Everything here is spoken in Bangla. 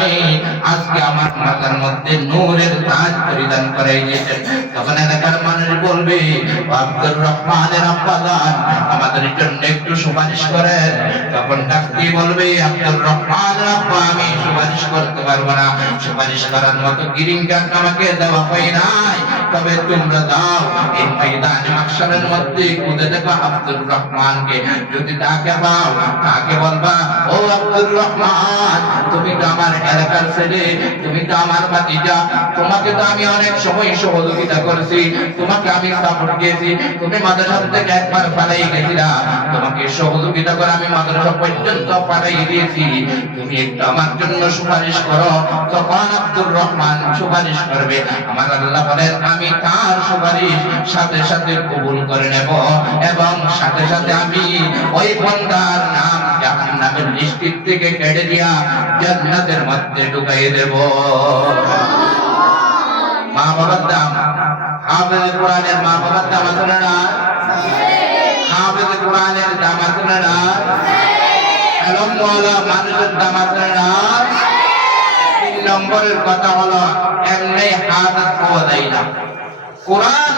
কারণে আজকে আমার মাথার মধ্যে নূরের তাজ পরিধান করাই দিয়েছেন। তখন এলাকার মানুষ বলবে, আব্দুর রহমানের আব্বা জান আমাদের জন্য একটু সুপারিশ করেন। তখন ডাকতে বলবে, আব্দুর রহমানের আব্বা আমি সুপারিশ করতে পারবো না, সুপারিশ করার মতো গ্রিন কার্ড আমাকে দেওয়া হয় নাই। তবে তোমরা দাও, এই ময়দানে মাহশারের মধ্যে খুঁজে দেখো আব্দুর রহমানকে, যদি তাকে পাও তাকে বলবা, ও আব্দুর রহমান তুমি তো আমার এলাকার ছেলে, তুমি তো আমার ভাতিজা, তোমাকে তো আমি অনেক সময় সহযোগিতা করেছি, তোমাকে আমি সাপোর্ট দিয়েছি, তুমি মাদ্রাসা থেকে একবার পালাই গেছিলা, তোমাকে সহযোগিতা করে আমি মাদ্রাসা পর্যন্ত পালাই দিয়েছি, তুমি একটু আমার জন্য সুপারিশ করো। তখন আব্দুর রহমান সুপারিশ করবে। আমার আল্লাহ বলেন, আমি তার সুপারিশ সাথে সাথে কবুল করে নেব এবং সাথে সাথে আমি ওই বান্দার নাম জাহান্নামের লিস্ট থেকে কেটে দিয়া জান্নাতের মধ্যে ঢুকাই দেব। মা বাবার দাম, হাফেজ কোরআনের মা বাবার দাম আছে না? হাফেজ কোরআনের দাম আছে না? এলমওয়ালা মানুষের দাম আছে না? 3 নম্বরের কথা হলো, এমনি হাফেজ পাওয়া যায় না। কোরআন